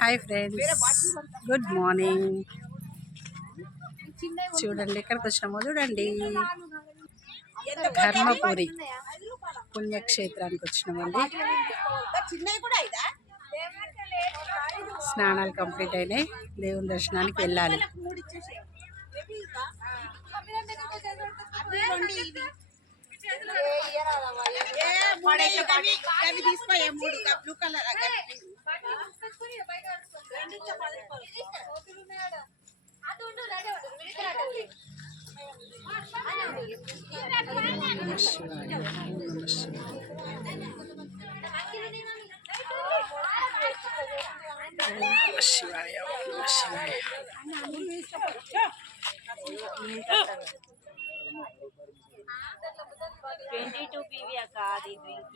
Hi friends good morning చూడండి ఎక్కడికి వచ్చినామో. చూడండి. ధర్మపురి పుణ్యక్షేత్రానికి వచ్చినామండి. స్నానాలు కంప్లీట్ అయినాయి. దేవుని దర్శనానికి వెళ్ళాలి. తీసుకో శివాయ ఓం నమః ఓం నమః శివాయ ఓం నమః శివాయ ట్వంటీ టూ పీవీ అక్క అది డ్రింక్